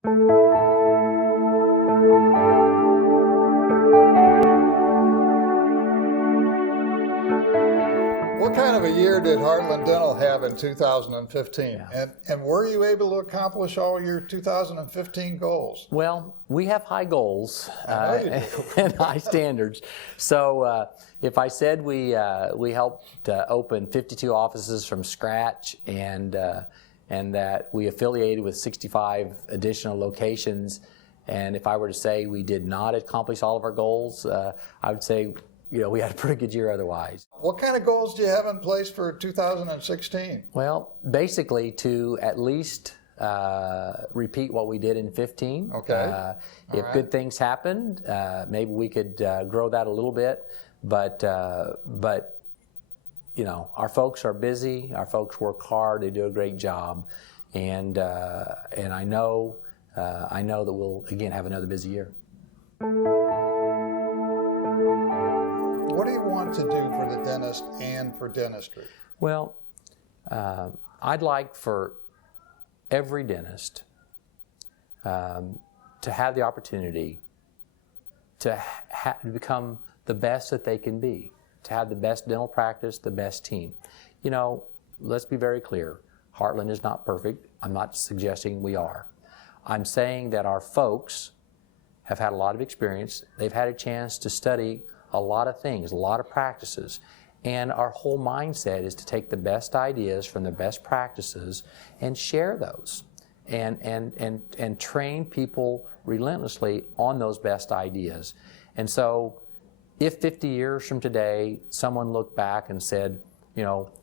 What kind of a year did Heartland Dental have in 2015? Yeah. And were you able to accomplish all your 2015 goals? Well, we have high goals I know you do. and high standards. So if I said we helped open 52 offices from scratch and that we affiliated with 65 additional locations, and if I were to say we did not accomplish all of our goals, I would say we had a pretty good year otherwise. What kind of goals do you have in place for 2016? Well, basically to at least repeat what we did in 15. Okay. If good things happened, maybe we could grow that a little bit. But our folks are busy. Our folks work hard. They do a great job, and I know that we'll again have another busy year. What do you want to do for the dentist and for dentistry? Well, I'd like for every dentist to have the opportunity to become the best that they can be, to have the best dental practice, the best team. Let's be very clear. Heartland is not perfect. I'm not suggesting we are. I'm saying that our folks have had a lot of experience. They've had a chance to study a lot of things, a lot of practices. And our whole mindset is to take the best ideas from the best practices and share those and train people relentlessly on those best ideas. And so if 50 years from today, someone looked back and said,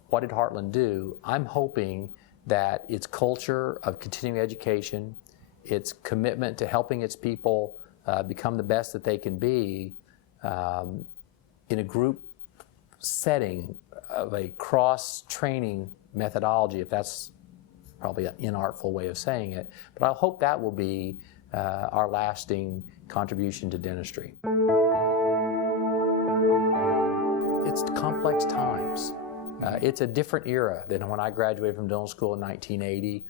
what did Heartland do? I'm hoping that its culture of continuing education, its commitment to helping its people become the best that they can be, in a group setting of a cross-training methodology, if that's probably an inartful way of saying it, but I hope that will be our lasting contribution to dentistry. It's complex times. It's a different era than when I graduated from dental school in 1980.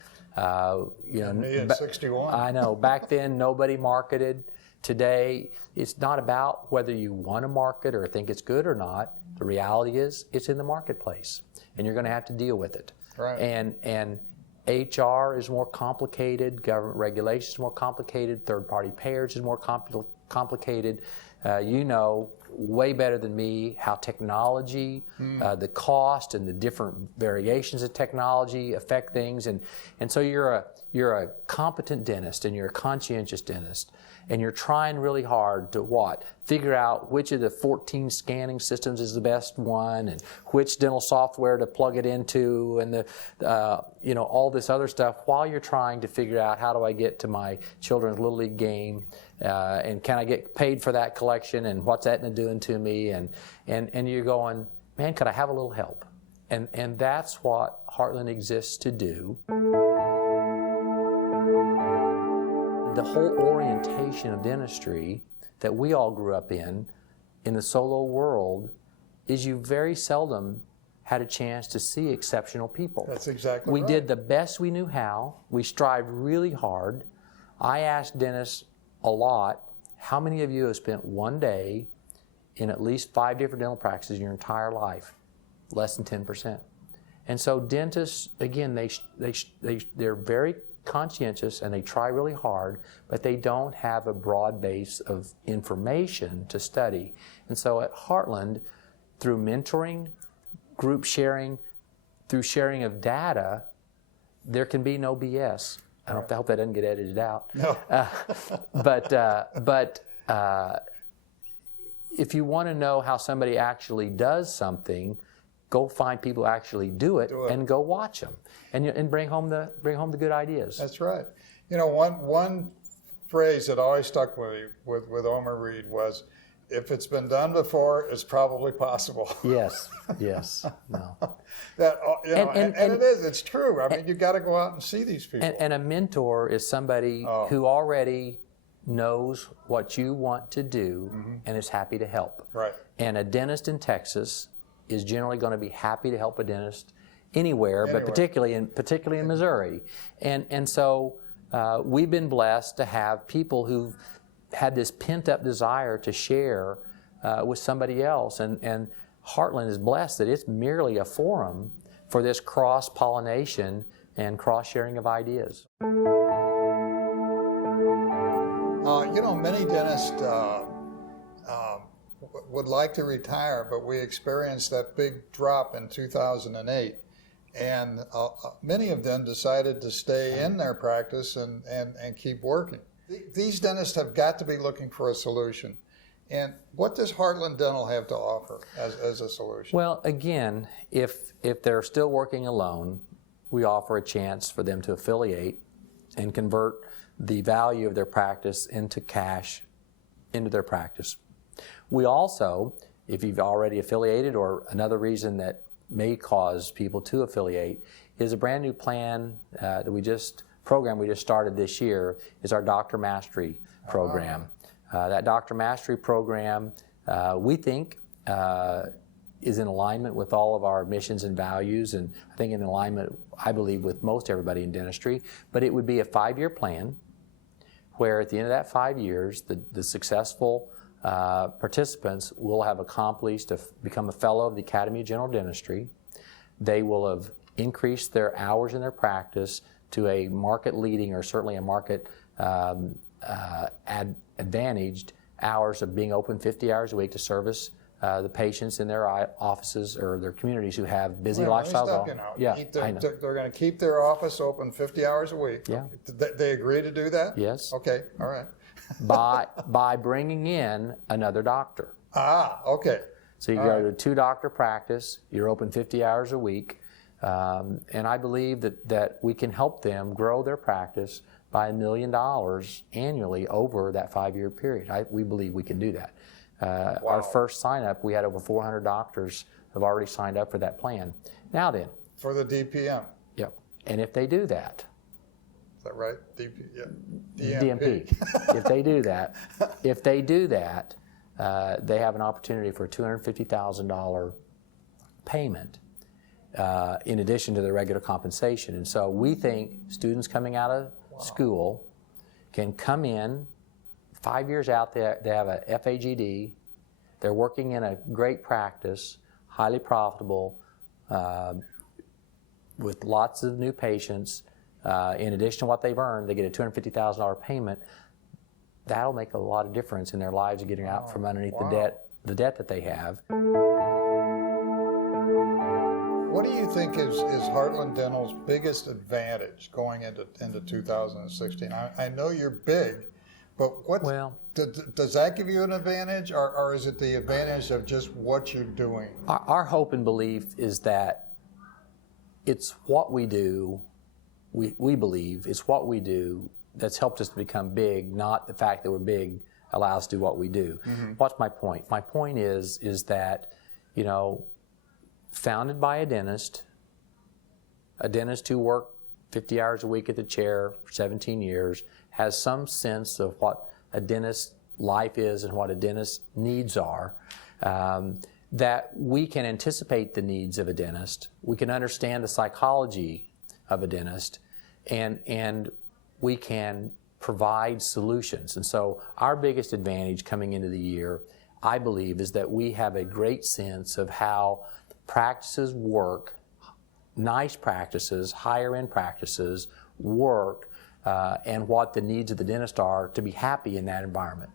Me in 61. I know. Back then, nobody marketed. Today, it's not about whether you want to market or think it's good or not. The reality is, it's in the marketplace, and you're going to have to deal with it. Right. And HR is more complicated. Government regulation is more complicated. Third-party payers is more complicated. Way better than me how technology, the cost, and the different variations of technology affect things. And so you're a competent dentist, and you're a conscientious dentist. And you're trying really hard to figure out which of the 14 scanning systems is the best one, and which dental software to plug it into, and all this other stuff, while you're trying to figure out how do I get to my children's Little League game, and can I get paid for that collection, and what's Aetna doing to me, and you're going, man, could I have a little help? And that's what Heartland exists to do. The whole orientation of dentistry that we all grew up in the solo world, is you very seldom had a chance to see exceptional people. That's exactly right. We did the best we knew how. We strived really hard. I asked dentists a lot, how many of you have spent one day in at least 5 different dental practices in your entire life? Less than 10%. And so dentists, again, they're very conscientious and they try really hard, but they don't have a broad base of information to study. And so at Heartland, through mentoring, group sharing, through sharing of data, there can be no BS. I hope that doesn't get edited out. No. But if you want to know how somebody actually does something, go find people who actually do it and go watch them, and bring home the good ideas. That's right. One phrase that always stuck with me with Omer Reed was, if it's been done before, it's probably possible. Yes. No. And it is. It's true. I mean, you got to go out and see these people. And a mentor is somebody who already knows what you want to do and is happy to help. Right. And a dentist in Texas is generally going to be happy to help a dentist anywhere. But particularly in Missouri. And so we've been blessed to have people who've had this pent-up desire to share with somebody else. And Heartland is blessed that it's merely a forum for this cross-pollination and cross-sharing of ideas. Many dentists would like to retire, but we experienced that big drop in 2008. And many of them decided to stay in their practice and keep working. These dentists have got to be looking for a solution. And what does Heartland Dental have to offer as a solution? Well, again, if they're still working alone, we offer a chance for them to affiliate and convert the value of their practice into cash into their practice. We also, if you've already affiliated, or another reason that may cause people to affiliate, is a brand new plan that we just started this year, is our Doctor Mastery program. That Doctor Mastery program, we think, is in alignment with all of our missions and values, and I think in alignment, I believe, with most everybody in dentistry. But it would be a 5-year plan where at the end of that 5 years, the successful participants will have accomplished to become a fellow of the Academy of General Dentistry. They will have increased their hours in their practice to a market leading, or certainly a market advantaged hours of being open 50 hours a week to service the patients in their offices or their communities who have busy lifestyles. Yeah, they're going to keep their office open 50 hours a week. Yeah. Did they agree to do that? Yes. Okay, all right. by bringing in another doctor. Okay. So you go to a 2-doctor practice, you're open 50 hours a week, and I believe that we can help them grow their practice by $1 million annually over that 5-year period. We believe we can do that. Our first sign-up, we had over 400 doctors have already signed up for that plan. Now then. For the DPM. Yep. And if they do that. Is that right? DMP. If they do that, they have an opportunity for a $250,000 payment in addition to their regular compensation. And so we think students coming out of school can come in 5 years out, they have a FAGD, they're working in a great practice, highly profitable, with lots of new patients. In addition to what they've earned, they get a $250,000 payment. That'll make a lot of difference in their lives of getting out from underneath the debt that they have. What do you think is Heartland Dental's biggest advantage going into 2016? I know you're big, but does that give you an advantage, or is it the advantage of just what you're doing? Our hope and belief is that it's what we do. We believe it's what we do that's helped us to become big, not the fact that we're big allows us to do what we do. Mm-hmm. What's my point? My point is that, founded by a dentist who worked 50 hours a week at the chair for 17 years, has some sense of what a dentist's life is and what a dentist's needs are, that we can anticipate the needs of a dentist, we can understand the psychology of a dentist, and we can provide solutions. And so our biggest advantage coming into the year, I believe, is that we have a great sense of how practices work, nice practices, higher end practices work, and what the needs of the dentist are to be happy in that environment.